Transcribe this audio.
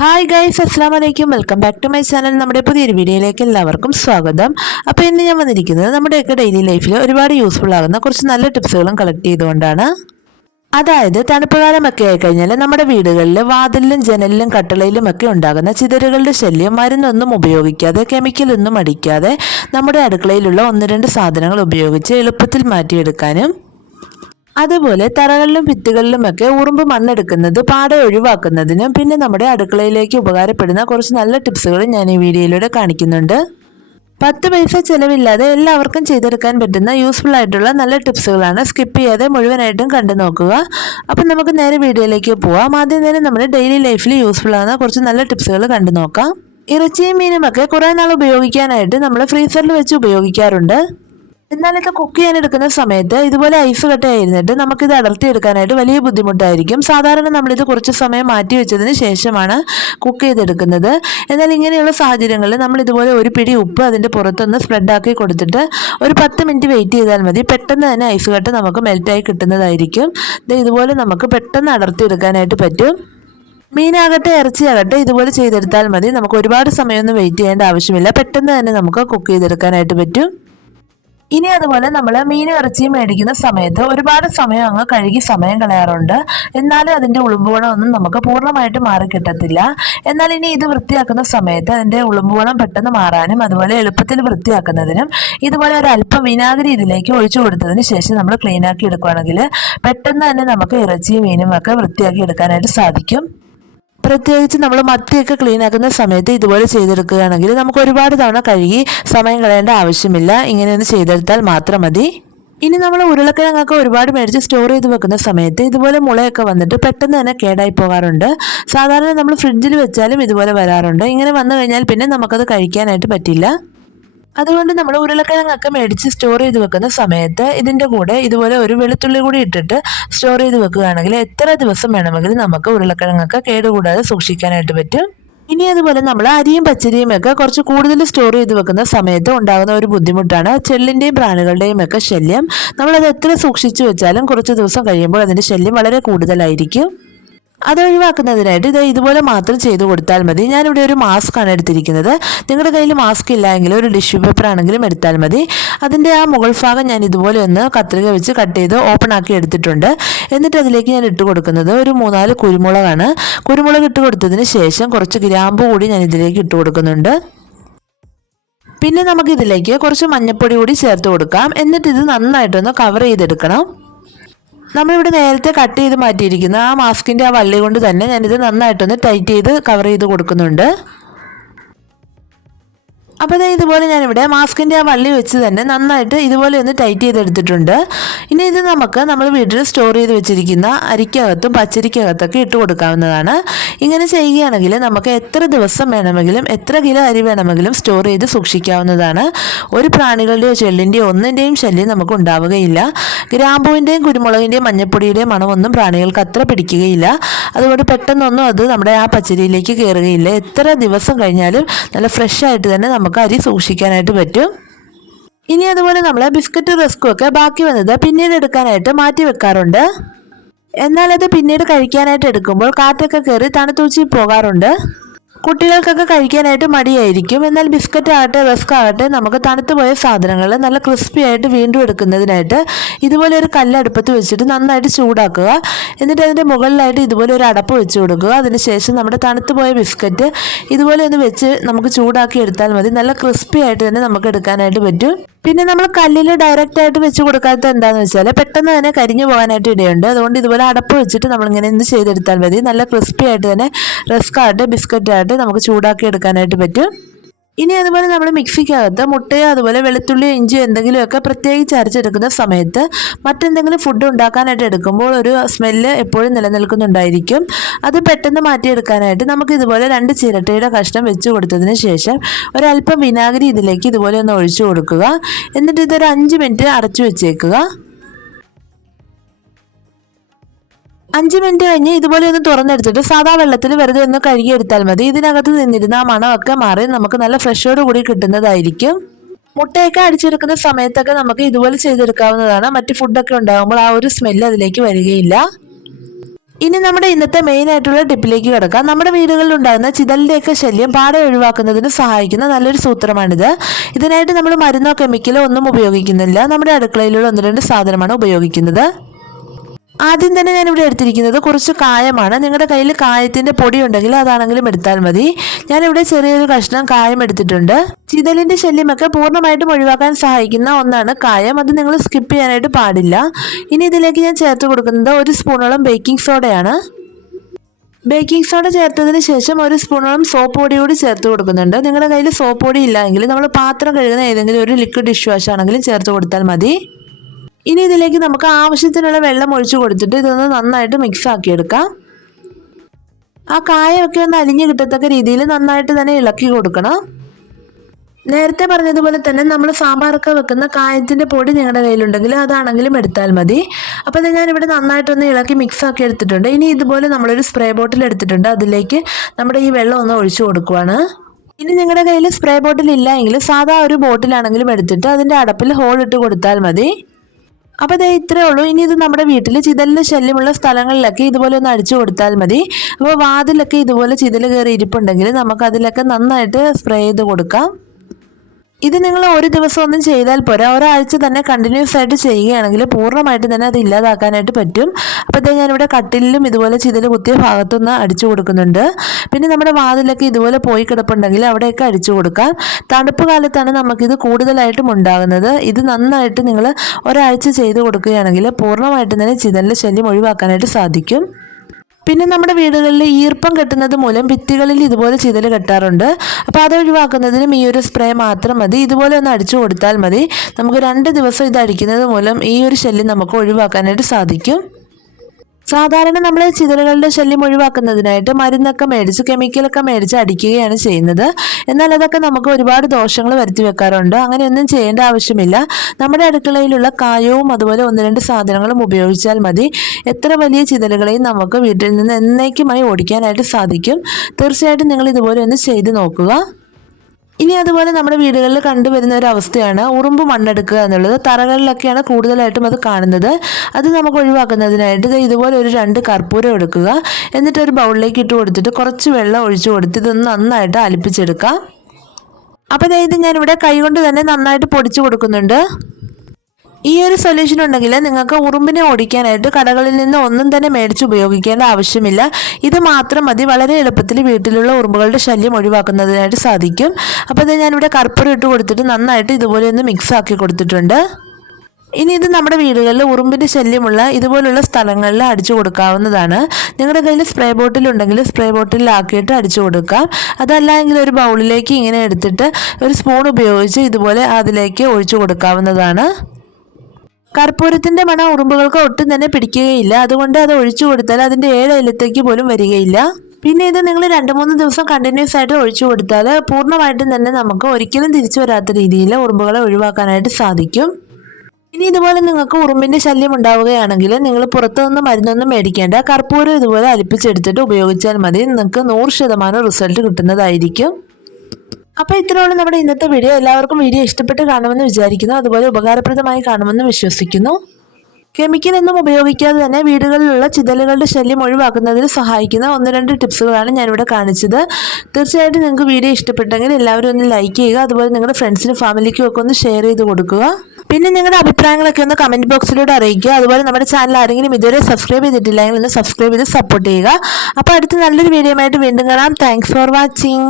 Hi guys, അസ്സാം വലൈക്കും. Welcome back to my channel. നമ്മുടെ പുതിയൊരു വീഡിയോയിലേക്ക് എല്ലാവർക്കും സ്വാഗതം. അപ്പോൾ ഇന്ന് ഞാൻ വന്നിരിക്കുന്നത് നമ്മുടെയൊക്കെ ഡെയിലി ലൈഫിൽ ഒരുപാട് യൂസ്ഫുൾ ആകുന്ന കുറച്ച് നല്ല ടിപ്സുകളും കളക്ട് ചെയ്തുകൊണ്ടാണ്. അതായത് തണുപ്പ് കാലമൊക്കെ ആയിക്കഴിഞ്ഞാൽ നമ്മുടെ വീടുകളിൽ വാതിലിലും ജനലിലും കട്ടളയിലും ഒക്കെ ഉണ്ടാകുന്ന ചിതറുകളുടെ ശല്യം മരുന്നൊന്നും ഉപയോഗിക്കാതെ കെമിക്കലൊന്നും അടിക്കാതെ നമ്മുടെ അടുക്കളയിലുള്ള ഒന്ന് രണ്ട് സാധനങ്ങൾ ഉപയോഗിച്ച് എളുപ്പത്തിൽ മാറ്റിയെടുക്കാനും അതുപോലെ തറകളിലും ഭിത്തികളിലുമൊക്കെ ഉറുമ്പ് മണ്ണെടുക്കുന്നത് പാടെ ഒഴിവാക്കുന്നതിനും പിന്നെ നമ്മുടെ അടുക്കളയിലേക്ക് ഉപകാരപ്പെടുന്ന കുറച്ച് നല്ല ടിപ്സുകൾ ഞാൻ ഈ വീഡിയോയിലൂടെ കാണിക്കുന്നുണ്ട്. 10 പൈസ ചിലവില്ലാതെ എല്ലാവർക്കും ചെയ്തെടുക്കാൻ പറ്റുന്ന യൂസ്ഫുൾ ആയിട്ടുള്ള നല്ല ടിപ്സുകളാണ്. സ്കിപ്പ് ചെയ്യാതെ മുഴുവനായിട്ടും കണ്ടു നോക്കുക. അപ്പം നമുക്ക് നേരെ വീഡിയോയിലേക്ക് പോവാം. ആദ്യം തന്നെ നമ്മുടെ ഡെയിലി ലൈഫിൽ യൂസ്ഫുൾ ആകുന്ന കുറച്ച് നല്ല ടിപ്സുകൾ കണ്ടു നോക്കാം. ഇറച്ചിയും മീനുമൊക്കെ കുറേ നാൾ ഉപയോഗിക്കാനായിട്ട് നമ്മൾ ഫ്രീസറിൽ വെച്ച് ഉപയോഗിക്കാറുണ്ട്. എന്നാൽ ഇത് കുക്ക് ചെയ്യാൻ എടുക്കുന്ന സമയത്ത് ഇതുപോലെ ഐസ് കട്ടയായിരുന്നിട്ട് നമുക്കിത് അടർത്തിയെടുക്കാനായിട്ട് വലിയ ബുദ്ധിമുട്ടായിരിക്കും. സാധാരണ നമ്മളിത് കുറച്ച് സമയം മാറ്റി വെച്ചതിന് ശേഷമാണ് കുക്ക് ചെയ്തെടുക്കുന്നത്. എന്നാൽ ഇങ്ങനെയുള്ള സാഹചര്യങ്ങളിൽ നമ്മൾ ഇതുപോലെ ഒരു പിടി ഉപ്പ് അതിൻ്റെ പുറത്തൊന്ന് സ്പ്രെഡാക്കി കൊടുത്തിട്ട് ഒരു 10 മിനിറ്റ് വെയിറ്റ് ചെയ്താൽ മതി. പെട്ടെന്ന് തന്നെ ഐസ് കട്ട നമുക്ക് മെൽറ്റായി കിട്ടുന്നതായിരിക്കും. ഇതുപോലെ നമുക്ക് പെട്ടെന്ന് അടർത്തിയെടുക്കാനായിട്ട് പറ്റും. മീനാകട്ടെ ഇറച്ചിയാകട്ടെ ഇതുപോലെ ചെയ്തെടുത്താൽ മതി. നമുക്ക് ഒരുപാട് സമയമൊന്നും വെയിറ്റ് ചെയ്യേണ്ട ആവശ്യമില്ല. പെട്ടെന്ന് തന്നെ നമുക്ക് കുക്ക് ചെയ്തെടുക്കാനായിട്ട് പറ്റും. ഇനി അതുപോലെ നമ്മൾ മീനും ഇറച്ചിയും മേടിക്കുന്ന സമയത്ത് ഒരുപാട് സമയം അങ്ങ് കഴുകി സമയം കളയാറുണ്ട്. എന്നാലും അതിൻ്റെ ഉളുമ്പുവണമൊന്നും നമുക്ക് പൂർണ്ണമായിട്ട് മാറിക്കിട്ടത്തില്ല. എന്നാൽ ഇനി ഇത് വൃത്തിയാക്കുന്ന സമയത്ത് അതിൻ്റെ ഉളുമ്പുവണം പെട്ടെന്ന് മാറാനും അതുപോലെ എളുപ്പത്തിൽ വൃത്തിയാക്കുന്നതിനും ഇതുപോലെ ഒരു അല്പം വിനാഗിരി ഇതിലേക്ക് ഒഴിച്ചു കൊടുത്തതിന് ശേഷം നമ്മൾ ക്ലീൻ ആക്കി എടുക്കുകയാണെങ്കിൽ പെട്ടെന്ന് തന്നെ നമുക്ക് ഇറച്ചിയും മീനും ഒക്കെ വൃത്തിയാക്കി എടുക്കാനായിട്ട് സാധിക്കും. പ്രത്യേകിച്ച് നമ്മൾ മത്തിയൊക്കെ ക്ലീൻ ആക്കുന്ന സമയത്ത് ഇതുപോലെ ചെയ്തെടുക്കുകയാണെങ്കിൽ നമുക്ക് ഒരുപാട് തവണ കഴുകി സമയം കളയേണ്ട ആവശ്യമില്ല. ഇങ്ങനെയൊന്ന് ചെയ്തെടുത്താൽ മാത്രം മതി. ഇനി നമ്മൾ ഉരുളക്കിഴങ്ങൊക്കെ ഒരുപാട് മേടിച്ച് സ്റ്റോർ ചെയ്ത് വെക്കുന്ന സമയത്ത് ഇതുപോലെ മുളയൊക്കെ വന്നിട്ട് പെട്ടെന്ന് തന്നെ കേടായി പോകാറുണ്ട്. സാധാരണ നമ്മൾ ഫ്രിഡ്ജിൽ വെച്ചാലും ഇതുപോലെ വരാറുണ്ട്. ഇങ്ങനെ വന്നു കഴിഞ്ഞാൽ പിന്നെ നമുക്കത് കഴിക്കാനായിട്ട് പറ്റില്ല. അതുകൊണ്ട് നമ്മൾ ഉരുളക്കിഴങ്ങൊക്കെ മേടിച്ച് സ്റ്റോർ ചെയ്ത് വെക്കുന്ന സമയത്ത് ഇതിൻ്റെ കൂടെ ഇതുപോലെ ഒരു വെളുത്തുള്ളി കൂടി ഇട്ടിട്ട് സ്റ്റോർ ചെയ്ത് വെക്കുകയാണെങ്കിൽ എത്ര ദിവസം വേണമെങ്കിലും നമുക്ക് ഉരുളക്കിഴങ്ങൊക്കെ കേടുകൂടാതെ സൂക്ഷിക്കാനായിട്ട് പറ്റും. ഇനി അതുപോലെ നമ്മൾ അരിയും പച്ചരിയും ഒക്കെ കുറച്ച് കൂടുതൽ സ്റ്റോർ ചെയ്ത് വെക്കുന്ന സമയത്ത് ഉണ്ടാകുന്ന ഒരു ബുദ്ധിമുട്ടാണ് ചെള്ളിൻ്റെയും പ്രാണികളുടെയും ഒക്കെ ശല്യം. നമ്മളത് എത്ര സൂക്ഷിച്ചു വെച്ചാലും കുറച്ച് ദിവസം കഴിയുമ്പോൾ അതിൻ്റെ ശല്യം വളരെ കൂടുതലായിരിക്കും. അതൊഴിവാക്കുന്നതിനായിട്ട് ഇതുപോലെ മാത്രം ചെയ്തു കൊടുത്താൽ മതി. ഞാനിവിടെ ഒരു മാസ്ക് ആണ് എടുത്തിരിക്കുന്നത്. നിങ്ങളുടെ കയ്യിൽ മാസ്ക് ഇല്ല എങ്കിൽ ഒരു ടിഷ്യൂ പേപ്പർ ആണെങ്കിലും എടുത്താൽ മതി. അതിൻ്റെ ആ മുകൾ ഭാഗം ഞാൻ ഇതുപോലെ ഒന്ന് കത്രിക വെച്ച് കട്ട് ചെയ്ത് ഓപ്പൺ ആക്കി എടുത്തിട്ടുണ്ട്. എന്നിട്ട് അതിലേക്ക് ഞാൻ ഇട്ട് കൊടുക്കുന്നത് ഒരു 3-4 കുരുമുളകാണ്. കുരുമുളക് ഇട്ട് കൊടുത്തതിന് ശേഷം കുറച്ച് ഗ്രാമ്പു കൂടി ഞാൻ ഇതിലേക്ക് ഇട്ട് കൊടുക്കുന്നുണ്ട്. പിന്നെ നമുക്കിതിലേക്ക് കുറച്ച് മഞ്ഞൾപ്പൊടി കൂടി ചേർത്ത് കൊടുക്കാം. എന്നിട്ട് ഇത് നന്നായിട്ടൊന്ന് കവർ ചെയ്തെടുക്കണം. നമ്മളിവിടെ നേരത്തെ കട്ട് ചെയ്ത് മാറ്റിയിരിക്കുന്ന ആ മാസ്കിൻ്റെ ആ വള്ളി കൊണ്ട് തന്നെ ഞാനിത് നന്നായിട്ടൊന്ന് ടൈറ്റ് ചെയ്ത് കവർ ചെയ്ത് കൊടുക്കുന്നുണ്ട്. അപ്പോൾ ഇതുപോലെ ഞാനിവിടെ മാസ്കിൻ്റെ ആ വള്ളി വെച്ച് തന്നെ നന്നായിട്ട് ഇതുപോലെ ഒന്ന് ടൈറ്റ് ചെയ്തെടുത്തിട്ടുണ്ട്. ഇനി ഇത് നമ്മൾ വീട്ടിൽ സ്റ്റോർ ചെയ്ത് വെച്ചിരിക്കുന്ന അരിക്കകത്തും പച്ചരിക്കകത്തൊക്കെ ഇട്ട് കൊടുക്കാവുന്നതാണ്. ഇങ്ങനെ ചെയ്യുകയാണെങ്കിൽ നമുക്ക് എത്ര ദിവസം വേണമെങ്കിലും എത്ര കിലോ അരി വേണമെങ്കിലും സ്റ്റോർ ചെയ്ത് സൂക്ഷിക്കാവുന്നതാണ്. ഒരു പ്രാണികളുടെയോ ചെള്ളിൻ്റെയോ ഒന്നിൻ്റെയും ശല്യം നമുക്ക് ഉണ്ടാവുകയില്ല. ഗ്രാമ്പൂവിൻ്റെയും കുരുമുളകിൻ്റെയും മഞ്ഞൾപ്പൊടിയുടെയും മണമൊന്നും പ്രാണികൾക്ക് അത്ര പിടിക്കുകയില്ല. അതുകൊണ്ട് പെട്ടെന്നൊന്നും അത് നമ്മുടെ ആ പച്ചരിയിലേക്ക് കയറുകയില്ല. എത്ര ദിവസം കഴിഞ്ഞാലും നല്ല ഫ്രഷ് ആയിട്ട് തന്നെ നമുക്ക് അരി സൂക്ഷിക്കാനായിട്ട് പറ്റും. ഇനി അതുപോലെ നമ്മൾ ബിസ്ക്കറ്റ് റസ്കും ഒക്കെ ബാക്കി വന്നത് പിന്നീട് എടുക്കാനായിട്ട് മാറ്റി വെക്കാറുണ്ട്. എന്നാൽ അത് പിന്നീട് കഴിക്കാനായിട്ട് എടുക്കുമ്പോൾ കാറ്റൊക്കെ കയറി തണുത്തൂച്ചി പോകാറുണ്ട്. കുട്ടികൾക്കൊക്കെ കഴിക്കാനായിട്ട് മടിയായിരിക്കും. എന്നാൽ ബിസ്ക്കറ്റ് ആകട്ടെ റസ്ക് ആകട്ടെ നമുക്ക് തണുത്തുപോയ സാധനങ്ങൾ നല്ല ക്രിസ്പി ആയിട്ട് വീണ്ടും എടുക്കുന്നതിനായിട്ട് ഇതുപോലെ ഒരു കല്ലടുപ്പത്ത് വെച്ചിട്ട് നന്നായിട്ട് ചൂടാക്കുക. എന്നിട്ട് അതിൻ്റെ മുകളിലായിട്ട് ഇതുപോലെ ഒരു അടപ്പ് വെച്ച് കൊടുക്കുക. അതിനുശേഷം നമ്മുടെ തണുത്തുപോയ ബിസ്ക്കറ്റ് ഇതുപോലെ ഒന്ന് വെച്ച് നമുക്ക് ചൂടാക്കി എടുത്താൽ മതി. നല്ല ക്രിസ്പി ആയിട്ട് തന്നെ നമുക്ക് എടുക്കാനായിട്ട് പറ്റും. പിന്നെ നമ്മൾ കല്ലിൽ ഡയറക്റ്റ് ആയിട്ട് വെച്ച് കൊടുക്കാത്ത എന്താണെന്ന് വെച്ചാൽ പെട്ടെന്ന് തന്നെ കരിഞ്ഞു പോകാനായിട്ട് ഇടയുണ്ട്. അതുകൊണ്ട് ഇതുപോലെ അടപ്പ് വെച്ചിട്ട് നമ്മളിങ്ങനെ എന്ത് ചെയ്തെടുത്താൽ മതി. നല്ല ക്രിസ്പി ആയിട്ട് തന്നെ റസ്ക് ആയിട്ട് ബിസ്ക്കറ്റ് ആയിട്ട് നമുക്ക് ചൂടാക്കി എടുക്കാനായിട്ട് പറ്റും. ഇനി അതുപോലെ നമ്മൾ മിക്സിക്കകത്ത് മുട്ടയോ അതുപോലെ വെളുത്തുള്ളിയോ ഇഞ്ചിയോ എന്തെങ്കിലുമൊക്കെ പ്രത്യേകിച്ച് അരച്ചെടുക്കുന്ന സമയത്ത് മറ്റെന്തെങ്കിലും ഫുഡ് ഉണ്ടാക്കാനായിട്ട് എടുക്കുമ്പോൾ ഒരു സ്മെല്ല് എപ്പോഴും നിലനിൽക്കുന്നുണ്ടായിരിക്കും. അത് പെട്ടെന്ന് മാറ്റിയെടുക്കാനായിട്ട് നമുക്ക് ഇതുപോലെ 2 ചിരട്ടയുടെ കഷ്ണം വെച്ച് കൊടുത്തതിന് ശേഷം ഒരല്പം വിനാഗിരി ഇതിലേക്ക് ഇതുപോലെ ഒന്ന് ഒഴിച്ചു കൊടുക്കുക. എന്നിട്ട് ഇതൊരു 5 മിനിറ്റ് അടച്ചു വെച്ചേക്കുക. 5 മിനിറ്റ് കഴിഞ്ഞ് ഇതുപോലെ ഒന്ന് തുറന്നെടുത്തിട്ട് സാധാ വെള്ളത്തിൽ വെറുതെ ഒന്ന് കഴുകിയെടുത്താൽ മതി. ഇതിനകത്ത് നിന്നിരുന്ന ആ മണമൊക്കെ മാറി നമുക്ക് നല്ല ഫ്രഷോട് കൂടി കിട്ടുന്നതായിരിക്കും. മുട്ടയൊക്കെ അടിച്ചെടുക്കുന്ന സമയത്തൊക്കെ നമുക്ക് ഇതുപോലെ ചെയ്തെടുക്കാവുന്നതാണ്. മറ്റ് ഫുഡൊക്കെ ഉണ്ടാകുമ്പോൾ ആ ഒരു സ്മെല്ല് അതിലേക്ക് വരികയില്ല. ഇനി നമ്മുടെ ഇന്നത്തെ മെയിൻ ആയിട്ടുള്ള ടിപ്പിലേക്ക് കിടക്കാം. നമ്മുടെ വീടുകളിൽ ഉണ്ടാകുന്ന ചിതലിൻ്റെയൊക്കെ ശല്യം പാടെ ഒഴിവാക്കുന്നതിന് സഹായിക്കുന്ന നല്ലൊരു സൂത്രമാണിത്. ഇതിനായിട്ട് നമ്മൾ മരുന്നോ കെമിക്കലോ ഒന്നും ഉപയോഗിക്കുന്നില്ല. നമ്മുടെ അടുക്കളയിലുള്ള 1-2 സാധനമാണ് ഉപയോഗിക്കുന്നത്. ആദ്യം തന്നെ ഞാനിവിടെ എടുത്തിരിക്കുന്നത് കുറച്ച് കായമാണ്. നിങ്ങളുടെ കയ്യിൽ കായത്തിൻ്റെ പൊടി ഉണ്ടെങ്കിൽ അതാണെങ്കിലും എടുത്താൽ മതി. ഞാനിവിടെ ചെറിയൊരു കഷ്ണം കായം എടുത്തിട്ടുണ്ട്. ചിതലിൻ്റെ ശല്യമൊക്കെ പൂർണ്ണമായിട്ടും ഒഴിവാക്കാൻ സഹായിക്കുന്ന ഒന്നാണ് കായം. അത് നിങ്ങൾ സ്കിപ്പ് ചെയ്യാനായിട്ട് പാടില്ല. ഇനി ഇതിലേക്ക് ഞാൻ ചേർത്ത് കൊടുക്കുന്നത് 1 സ്പൂണോളം ബേക്കിംഗ് സോഡയാണ്. ബേക്കിംഗ് സോഡ ചേർത്തതിന് ശേഷം 1 സ്പൂണോളം സോപ്പ് പൊടി കൂടി ചേർത്ത് കൊടുക്കുന്നുണ്ട്. നിങ്ങളുടെ കയ്യിൽ സോപ്പ് പൊടി ഇല്ലെങ്കിൽ നമ്മൾ പാത്രം കഴുകുന്ന ഏതെങ്കിലും ഒരു ലിക്വിഡ് ഡിഷ് വാഷ് ആണെങ്കിലും ചേർത്ത് കൊടുത്താൽ മതി. ഇനി ഇതിലേക്ക് നമുക്ക് ആവശ്യത്തിനുള്ള വെള്ളം ഒഴിച്ചു കൊടുത്തിട്ട് ഇതൊന്ന് നന്നായിട്ട് മിക്സ് ആക്കിയെടുക്കാം. ആ കായമൊക്കെ ഒന്ന് അലിഞ്ഞു കിട്ടത്തക്ക രീതിയിൽ നന്നായിട്ട് തന്നെ ഇളക്കി കൊടുക്കണം. നേരത്തെ പറഞ്ഞതുപോലെ തന്നെ നമ്മൾ സാമ്പാറൊക്കെ വെക്കുന്ന കായത്തിൻ്റെ പൊടി നിങ്ങളുടെ കയ്യിലുണ്ടെങ്കിൽ അതാണെങ്കിലും എടുത്താൽ മതി. അപ്പോൾ ഇത് ഞാനിവിടെ നന്നായിട്ടൊന്ന് ഇളക്കി മിക്സ് ആക്കി എടുത്തിട്ടുണ്ട്. ഇനി ഇതുപോലെ നമ്മളൊരു സ്പ്രേ ബോട്ടിൽ എടുത്തിട്ടുണ്ട്. അതിലേക്ക് നമ്മുടെ ഈ വെള്ളം ഒന്ന് ഒഴിച്ചു കൊടുക്കുവാണ്. ഇനി നിങ്ങളുടെ കയ്യിൽ സ്പ്രേ ബോട്ടിൽ ഇല്ല എങ്കിൽ സാധാ ഒരു ബോട്ടിലാണെങ്കിലും എടുത്തിട്ട് അതിൻ്റെ അടപ്പിൽ ഹോൾ ഇട്ട് കൊടുത്താൽ മതി. അപ്പോൾ ദേ ഇത്രയേ ഉള്ളൂ. ഇനി ഇത് നമ്മുടെ വീട്ടിൽ ചിതലിന് ശല്യമുള്ള സ്ഥലങ്ങളിലൊക്കെ ഇതുപോലെ ഒന്ന് അടിച്ചു കൊടുത്താൽ മതി. അപ്പോൾ വാതിലൊക്കെ ഇതുപോലെ ചിതൽ കയറി ഇരിപ്പുണ്ടെങ്കിൽ നമുക്ക് അതിലൊക്കെ നന്നായിട്ട് സ്പ്രേ ചെയ്ത് കൊടുക്കാം. ഇത് നിങ്ങൾ ഒരു ദിവസം ഒന്നും ചെയ്താൽ പോരാ, ഒരാഴ്ച തന്നെ കണ്ടിന്യൂസ് ആയിട്ട് ചെയ്യുകയാണെങ്കിൽ പൂർണ്ണമായിട്ട് തന്നെ അത് ഇല്ലാതാക്കാനായിട്ട് പറ്റും. അപ്പോൾ ഞാനിവിടെ കട്ടിലിലും ഇതുപോലെ ചിതൽ കുത്തിയ ഭാഗത്തൊന്ന് അടിച്ചു കൊടുക്കുന്നുണ്ട്. പിന്നെ നമ്മുടെ വാതിലൊക്കെ ഇതുപോലെ പോയി കിടപ്പുണ്ടെങ്കിൽ അവിടെയൊക്കെ അടിച്ചു കൊടുക്കാം. തണുപ്പ് കാലത്താണ് നമുക്കിത് കൂടുതലായിട്ടും ഉണ്ടാകുന്നത്. ഇത് നന്നായിട്ട് നിങ്ങൾ ഒരാഴ്ച ചെയ്ത് കൊടുക്കുകയാണെങ്കിൽ പൂർണ്ണമായിട്ട് തന്നെ ചിതലിൻ്റെ ശല്യം ഒഴിവാക്കാനായിട്ട് സാധിക്കും. പിന്നെ നമ്മുടെ വീടുകളിൽ ഈർപ്പം കെട്ടുന്നത് മൂലം ഭിത്തികളിൽ ഇതുപോലെ ചിതൽ കെട്ടാറുണ്ട്. അപ്പോൾ അത് ഒഴിവാക്കുന്നതിനും ഈ ഒരു സ്പ്രേ മാത്രം മതി. ഇതുപോലെ ഒന്ന് അടിച്ചു കൊടുത്താൽ മതി. നമുക്ക് 2 ദിവസം ഇത് അടിക്കുന്നത് മൂലം ഈ ഒരു ശല്യം നമുക്ക് ഒഴിവാക്കാനായിട്ട് സാധിക്കും. സാധാരണ നമ്മൾ ചിതലുകളുടെ ശല്യം ഒഴിവാക്കുന്നതിനായിട്ട് മരുന്നൊക്കെ മേടിച്ച് കെമിക്കലൊക്കെ മേടിച്ച് അടിക്കുകയാണ് ചെയ്യുന്നത്. എന്നാൽ അതൊക്കെ നമുക്ക് ഒരുപാട് ദോഷങ്ങൾ വരുത്തി വെക്കാറുണ്ട്. അങ്ങനെയൊന്നും ചെയ്യേണ്ട ആവശ്യമില്ല. നമ്മുടെ അടുക്കളയിലുള്ള കായവും അതുപോലെ 1-2 സാധനങ്ങളും ഉപയോഗിച്ചാൽ മതി. എത്ര വലിയ ചിതലുകളെയും നമുക്ക് വീട്ടിൽ നിന്ന് എന്നേക്കുമായി ഓടിക്കാനായിട്ട് സാധിക്കും. തീർച്ചയായിട്ടും നിങ്ങൾ ഇതുപോലെ ഒന്ന് ചെയ്ത് നോക്കുക. ഇനി അതുപോലെ നമ്മുടെ വീടുകളിൽ കണ്ടുവരുന്ന ഒരു അവസ്ഥയാണ് ഉറുമ്പ് മണ്ണെടുക്കുക എന്നുള്ളത്. തറകളിലൊക്കെയാണ് കൂടുതലായിട്ടും അത് കാണുന്നത്. അത് നമുക്ക് ഒഴിവാക്കുന്നതിനായിട്ട് ഇതുപോലെ ഒരു 2 കർപ്പൂരം എടുക്കുക. എന്നിട്ട് ഒരു ബൗളിലേക്ക് ഇട്ട് കൊടുത്തിട്ട് കുറച്ച് വെള്ളം ഒഴിച്ചു കൊടുത്ത് ഇതൊന്ന് നന്നായിട്ട് അലിപ്പിച്ചെടുക്കാം. അപ്പോൾ ഇത് ഞാനിവിടെ കൈകൊണ്ട് തന്നെ നന്നായിട്ട് പൊടിച്ചു കൊടുക്കുന്നുണ്ട്. ഈ ഒരു സൊല്യൂഷൻ ഉണ്ടെങ്കിൽ നിങ്ങൾക്ക് ഉറുമ്പിനെ ഓടിക്കാനായിട്ട് കടകളിൽ നിന്ന് ഒന്നും തന്നെ മേടിച്ച് ഉപയോഗിക്കേണ്ട ആവശ്യമില്ല. ഇത് മാത്രം മതി വളരെ എളുപ്പത്തിൽ വീട്ടിലുള്ള ഉറുമ്പുകളുടെ ശല്യം ഒഴിവാക്കുന്നതിനായിട്ട് സാധിക്കും. അപ്പോൾ ഇത് ഞാനിവിടെ കർപ്പൂരം ഇട്ട് കൊടുത്തിട്ട് നന്നായിട്ട് ഇതുപോലെ ഒന്ന് മിക്സ് ആക്കി കൊടുത്തിട്ടുണ്ട്. ഇനി ഇത് നമ്മുടെ വീടുകളിൽ ഉറുമ്പിൻ്റെ ശല്യമുള്ള ഇതുപോലുള്ള സ്ഥലങ്ങളിൽ അടിച്ചു കൊടുക്കാവുന്നതാണ്. നിങ്ങളുടെ കയ്യിൽ സ്പ്രേ ബോട്ടിലുണ്ടെങ്കിൽ സ്പ്രേ ബോട്ടിലാക്കിയിട്ട് അടിച്ചു കൊടുക്കാം. അതല്ല എങ്കിൽ ഒരു ബൗളിലേക്ക് ഇങ്ങനെ എടുത്തിട്ട് ഒരു സ്പൂൺ ഉപയോഗിച്ച് ഇതുപോലെ അതിലേക്ക് ഒഴിച്ചു കൊടുക്കാവുന്നതാണ്. കർപ്പൂരത്തിൻ്റെ മണം ഉറുമ്പുകൾക്ക് ഒട്ടും തന്നെ പിടിക്കുകയില്ല. അതുകൊണ്ട് അത് ഒഴിച്ചു കൊടുത്താൽ അതിൻ്റെ 7 അയലത്തേക്ക് പോലും വരികയില്ല. പിന്നെ ഇത് നിങ്ങൾ 2-3 ദിവസം കണ്ടിന്യൂസ് ആയിട്ട് ഒഴിച്ചു കൊടുത്താൽ പൂർണ്ണമായിട്ടും തന്നെ നമുക്ക് ഒരിക്കലും തിരിച്ചു വരാത്ത രീതിയിൽ ഉറുമ്പുകളെ ഒഴിവാക്കാനായിട്ട് സാധിക്കും. ഇനി ഇതുപോലെ നിങ്ങൾക്ക് ഉറുമ്പിൻ്റെ ശല്യം ഉണ്ടാവുകയാണെങ്കിൽ നിങ്ങൾ പുറത്തുനിന്ന് മരുന്നൊന്നും മേടിക്കേണ്ട. കർപ്പൂരം ഇതുപോലെ അലിപ്പിച്ചെടുത്തിട്ട് ഉപയോഗിച്ചാൽ മതി. നിങ്ങൾക്ക് 100% റിസൾട്ട് കിട്ടുന്നതായിരിക്കും. അപ്പോൾ ഇത്രയുള്ള നമ്മുടെ ഇന്നത്തെ വീഡിയോ. എല്ലാവർക്കും വീഡിയോ ഇഷ്ടപ്പെട്ട് കാണുമെന്ന് വിചാരിക്കുന്നു. അതുപോലെ ഉപകാരപ്രദമായി കാണുമെന്ന് വിശ്വസിക്കുന്നു. കെമിക്കലൊന്നും ഉപയോഗിക്കാതെ തന്നെ വീടുകളിലുള്ള ചിതലുകളുടെ ശല്യം ഒഴിവാക്കുന്നതിന് സഹായിക്കുന്ന 1-2 ടിപ്സുകളാണ് ഞാനിവിടെ കാണിച്ചത്. തീർച്ചയായിട്ടും നിങ്ങൾക്ക് വീഡിയോ ഇഷ്ടപ്പെട്ടെങ്കിൽ എല്ലാവരും ഒന്ന് ലൈക്ക് ചെയ്യുക. അതുപോലെ നിങ്ങളുടെ ഫ്രണ്ട്സിനും ഫാമിലിക്കും ഒക്കെ ഒന്ന് ഷെയർ ചെയ്ത് കൊടുക്കുക. പിന്നെ നിങ്ങളുടെ അഭിപ്രായങ്ങളൊക്കെ ഒന്ന് കമൻറ്റ് ബോക്സിലൂടെ അറിയിക്കുക. അതുപോലെ നമ്മുടെ ചാനൽ ആരെങ്കിലും ഇതുവരെ സബ്സ്ക്രൈബ് ചെയ്തിട്ടില്ലെങ്കിൽ ഒന്ന് സബ്സ്ക്രൈബ് ചെയ്ത് സപ്പോർട്ട് ചെയ്യുക. അപ്പോൾ അടുത്ത നല്ലൊരു വീഡിയോ ആയിട്ട് വീണ്ടും കാണാം. Thanks for watching.